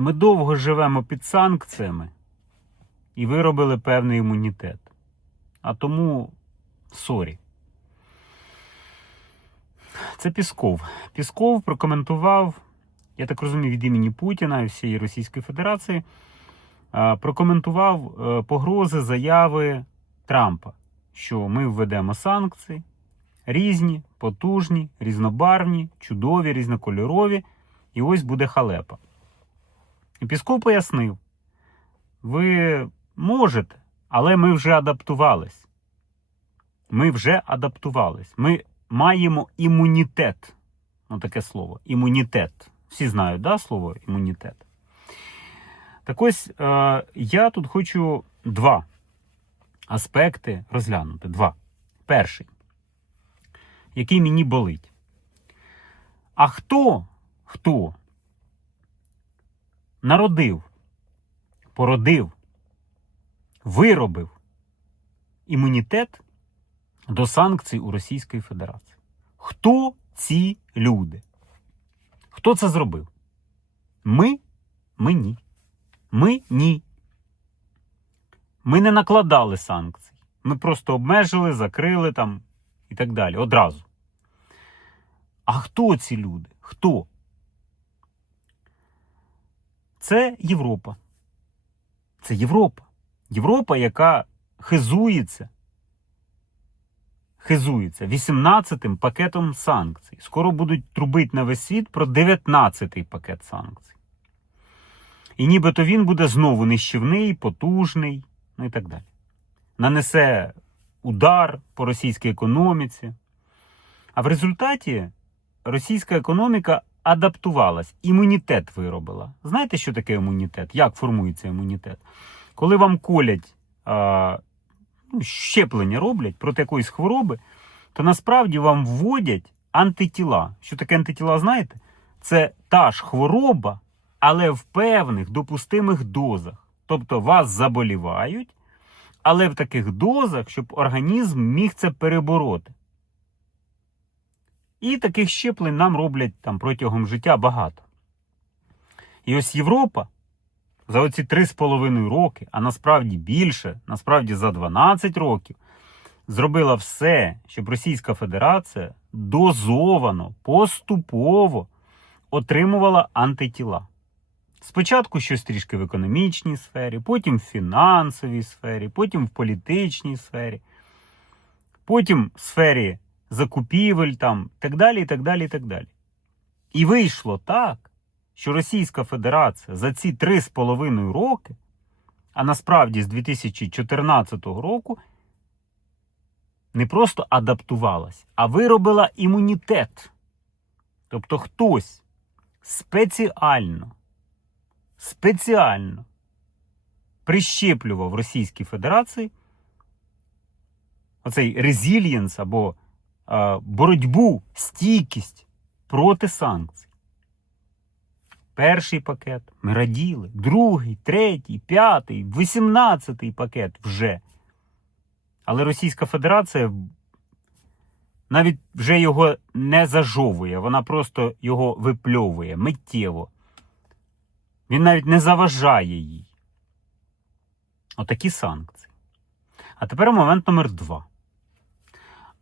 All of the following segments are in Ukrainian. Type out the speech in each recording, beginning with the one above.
Ми довго живемо під санкціями і виробили певний імунітет. А тому сорі. Це Пісков. Пісков прокоментував, я так розумію, від імені Путіна і всієї Російської Федерації, прокоментував е, погрози, заяви Трампа, що ми введемо санкції різні, потужні, різнобарвні, чудові, різнокольорові, і ось буде халепа. І Пісков пояснив: ви можете, але ми вже адаптувались. Ми вже адаптувались. Ми маємо імунітет. Ну, таке слово. Імунітет. Всі знають, да, слово імунітет. Так ось е, я тут хочу два аспекти розглянути. Два. Перший, який мені болить. А хто, хто народив, породив, виробив імунітет до санкцій у Російської Федерації? Хто ці люди? Хто це зробив? Ми? Ми ні. Ми ні. Ми не накладали санкцій. Ми просто обмежили, закрили там і так далі. Одразу. А хто ці люди? Хто? Це Європа. Це Європа. Європа, яка хизується, хизується 18-тим пакетом санкцій. Скоро будуть трубити на весь світ про 19-й пакет санкцій. І нібито він буде знову нищівний, потужний, ну і так далі. Нанесе удар по російській економіці. А в результаті російська економіка адаптувалась, імунітет виробила. Знаєте, що таке імунітет? Як формується імунітет? Коли вам колять а, ну, щеплення роблять проти якоїсь хвороби, то насправді вам вводять антитіла. Що таке антитіла, знаєте? Це та ж хвороба, але в певних допустимих дозах. Тобто вас заболівають, але в таких дозах, щоб організм міг це перебороти. І таких щеплень нам роблять там протягом життя багато. І ось Європа за оці 3,5 роки, а насправді більше, насправді за 12 років, зробила все, щоб Російська Федерація дозовано, поступово отримувала антитіла. Спочатку щось трішки в економічній сфері, потім в фінансовій сфері, потім в політичній сфері, потім в сфері закупівель, там, так далі, і так далі, і так далі. І вийшло так, що Російська Федерація за ці 3,5 роки, а насправді з 2014 року, не просто адаптувалась, а виробила імунітет. Тобто хтось спеціально, спеціально прищеплював Російській Федерації оцей резильєнс або боротьбу, стійкість проти санкцій. Перший пакет ми раділи, другий, третій, п'ятий, вісімнадцятий пакет вже. Але Російська Федерація навіть вже його не зажовує, вона просто його випльовує миттєво. Він навіть не заважає їй. Отакі санкції. А тепер момент номер два.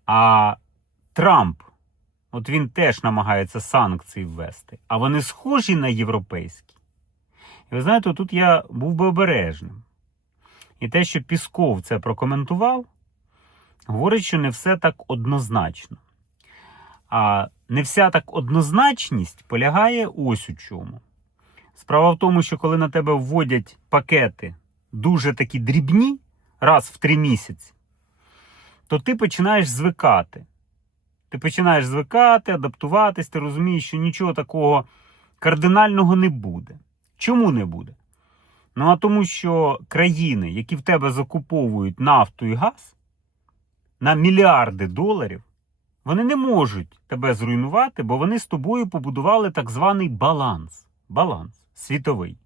А Трамп, от він теж намагається санкції ввести, а вони схожі на європейські. І ви знаєте, тут я був би обережним. І те, що Пісков це прокоментував, говорить, що не все так однозначно. А не вся так однозначність полягає ось у чому. Справа в тому, що коли на тебе вводять пакети дуже такі дрібні, раз в три місяці, то ти починаєш звикати. Ти починаєш звикати, адаптуватись, ти розумієш, що нічого такого кардинального не буде. Чому не буде? Ну а тому, що країни, які в тебе закуповують нафту і газ на мільярди доларів, вони не можуть тебе зруйнувати, бо вони з тобою побудували так званий баланс. Баланс світовий.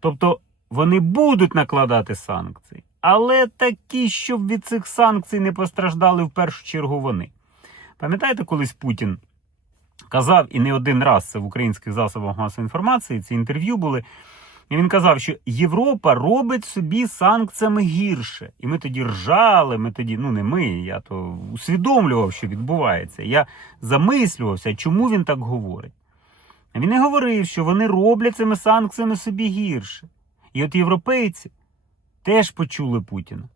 Тобто вони будуть накладати санкції, але такі, щоб від цих санкцій не постраждали в першу чергу вони. Пам'ятаєте, колись Путін казав, і не один раз це в українських засобах масової інформації, ці інтерв'ю були, І він казав, що Європа робить собі санкціями гірше. І ми тоді ржали, ми тоді, ну не ми, я то усвідомлював, що відбувається. Я замислювався, чому він так говорить. Він і говорив, що вони роблять цими санкціями собі гірше. І от європейці теж почули Путіна.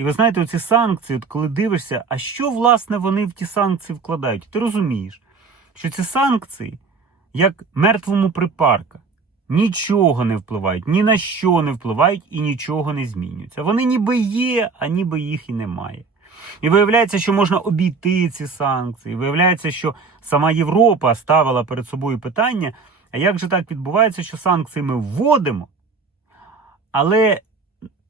І ви знаєте, оці санкції, от коли дивишся, а що власне вони в ті санкції вкладають? Ти розумієш, що ці санкції, як мертвому припарка, нічого не впливають, ні на що не впливають і нічого не змінюються. Вони ніби є, а ніби їх і немає. І виявляється, що можна обійти ці санкції. Виявляється, що сама Європа ставила перед собою питання: а як же так відбувається, що санкції ми вводимо, але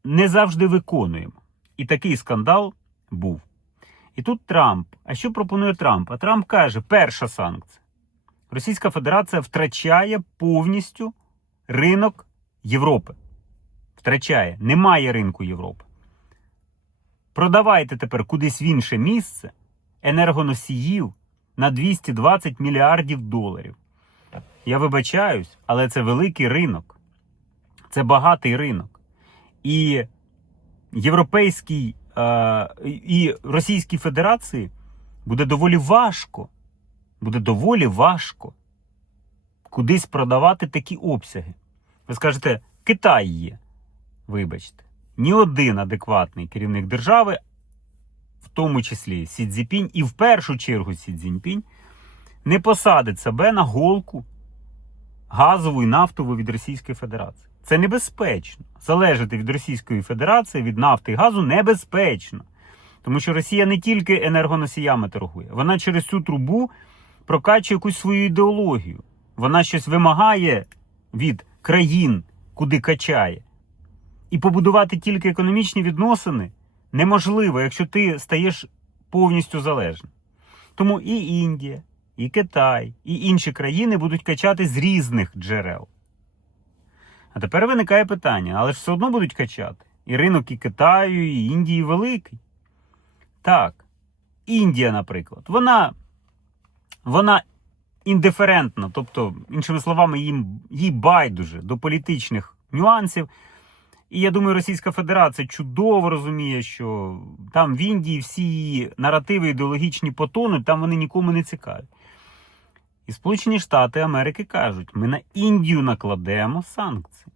не завжди виконуємо. І такий скандал був. І тут Трамп. А що пропонує Трамп? А Трамп каже: перша санкція. Російська Федерація втрачає повністю ринок Європи. Втрачає. Немає ринку Європи. Продавайте тепер кудись в інше місце енергоносіїв на 220 мільярдів доларів. Я вибачаюсь, але це великий ринок. Це багатий ринок. І Європейській е, і Російській Федерації буде доволі важко. Буде доволі важко кудись продавати такі обсяги. Ви скажете, Китай є. Вибачте, ні один адекватний керівник держави, в тому числі Сі Цзіпінь, і в першу чергу Сі Цзіньпінь, не посадить себе на голку газову і нафтову від Російської Федерації. Це небезпечно. Залежати від Російської Федерації, від нафти і газу небезпечно. Тому що Росія не тільки енергоносіями торгує, вона через цю трубу прокачує якусь свою ідеологію. Вона щось вимагає від країн, куди качає. І побудувати тільки економічні відносини неможливо, якщо ти стаєш повністю залежним. Тому і Індія, і Китай, і інші країни будуть качати з різних джерел. А тепер виникає питання, але ж все одно будуть качати. І ринок і Китаю, і Індії великий. Так, Індія, наприклад, вона, вона індиферентна, тобто, іншими словами, їм, їй байдуже до політичних нюансів. І я думаю, Російська Федерація чудово розуміє, що там в Індії всі її наративи ідеологічні потонуть, там вони нікому не цікаві. І Сполучені Штати Америки кажуть, ми на Індію накладемо санкції.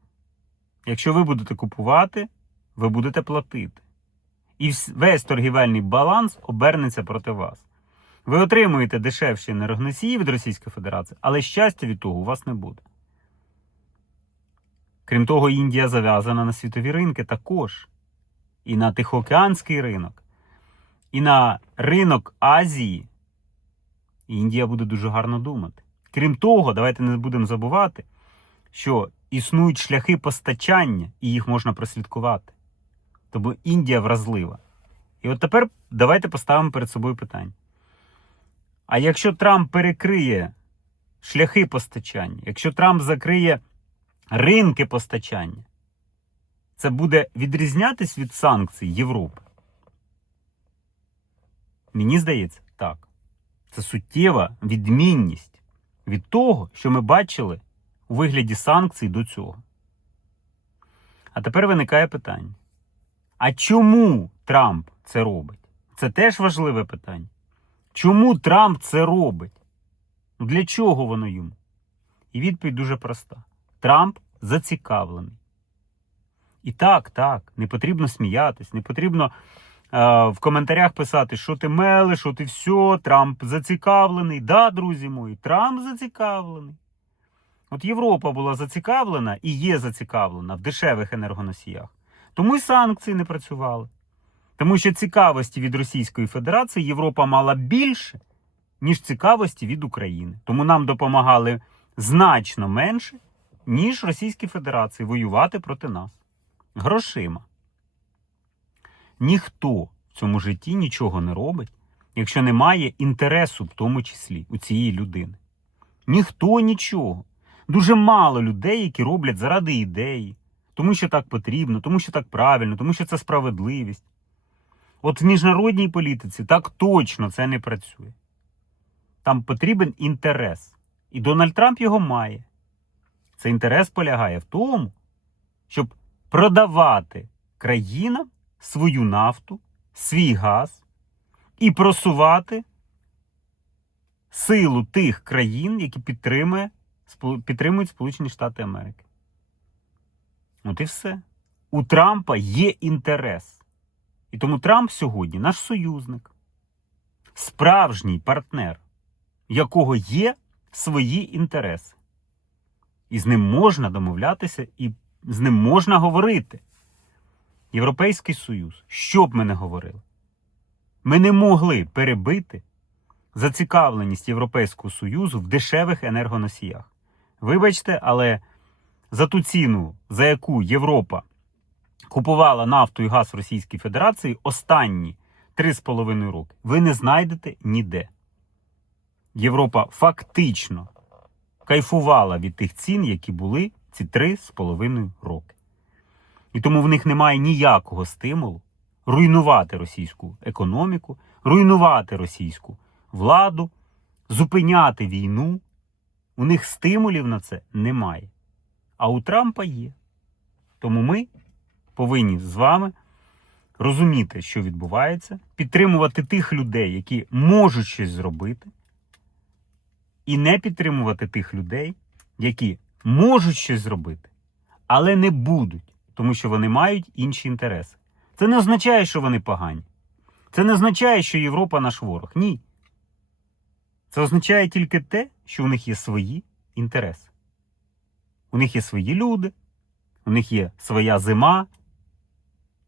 Якщо ви будете купувати, ви будете платити. І весь торгівельний баланс обернеться проти вас. Ви отримуєте дешевші енергоносії від Російської Федерації, але щастя від того у вас не буде. Крім того, Індія зав'язана на світові ринки також. І на Тихоокеанський ринок, і на ринок Азії. Індія буде дуже гарно думати. Крім того, давайте не будемо забувати, що існують шляхи постачання, і їх можна прослідкувати. Тому Індія вразлива. І от тепер давайте поставимо перед собою питання. А якщо Трамп перекриє шляхи постачання, якщо Трамп закриє ринки постачання, це буде відрізнятись від санкцій Європи? Мені здається, так. Це суттєва відмінність від того, що ми бачили у вигляді санкцій до цього. А тепер виникає питання: а чому Трамп це робить? Це теж важливе питання. Чому Трамп це робить? Для чого воно йому? І відповідь дуже проста: Трамп зацікавлений. І так, так, не потрібно сміятись, не потрібно в коментарях писати, що ти мелиш, що ти все, Трамп зацікавлений. Да, друзі мої, Трамп зацікавлений. От Європа була зацікавлена і є зацікавлена в дешевих енергоносіях. Тому й санкції не працювали. Тому що цікавості від Російської Федерації Європа мала більше, ніж цікавості від України. Тому нам допомагали значно менше, ніж Російській Федерації воювати проти нас. Грошима. Ніхто в цьому житті нічого не робить, якщо немає інтересу, в тому числі, у цієї людини. Ніхто нічого. Дуже мало людей, які роблять заради ідеї, тому що так потрібно, тому що так правильно, тому що це справедливість. От в міжнародній політиці так точно це не працює. Там потрібен інтерес. І Дональд Трамп його має. Цей інтерес полягає в тому, щоб продавати країнам свою нафту, свій газ і просувати силу тих країн, які підтримує, підтримують Сполучені Штати Америки. От і все. У Трампа є інтерес. І тому Трамп сьогодні наш союзник, справжній партнер, якого є свої інтереси. І з ним можна домовлятися, і з ним можна говорити. Європейський Союз, що б ми не говорили, ми не могли перебити зацікавленість Європейського Союзу в дешевих енергоносіях. Вибачте, але за ту ціну, за яку Європа купувала нафту і газ в Російській Федерації останні 3,5 роки, ви не знайдете ніде. Європа фактично кайфувала від тих цін, які були ці 3,5 роки. І тому в них немає ніякого стимулу руйнувати російську економіку, руйнувати російську владу, зупиняти війну. У них стимулів на це немає. А у Трампа є. Тому ми повинні з вами розуміти, що відбувається, підтримувати тих людей, які можуть щось зробити, і не підтримувати тих людей, які можуть щось зробити, але не будуть, тому що вони мають інші інтереси. Це не означає, що вони погані. Це не означає, що Європа наш ворог. Ні. Це означає тільки те, що у них є свої інтереси. У них є свої люди, у них є своя зима,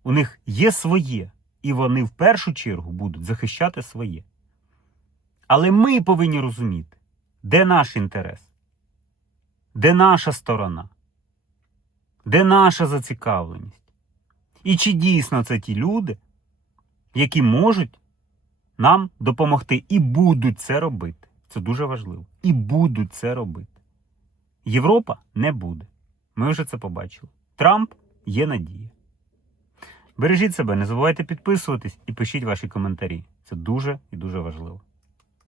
у них є своє, і вони в першу чергу будуть захищати своє. Але ми повинні розуміти, де наш інтерес, де наша сторона, де наша зацікавленість. І чи дійсно це ті люди, які можуть нам допомогти і будуть це робити. Це дуже важливо. І будуть це робити. Європа не буде. Ми вже це побачили. Трамп є надія. Бережіть себе, не забувайте підписуватись і пишіть ваші коментарі. Це дуже і дуже важливо.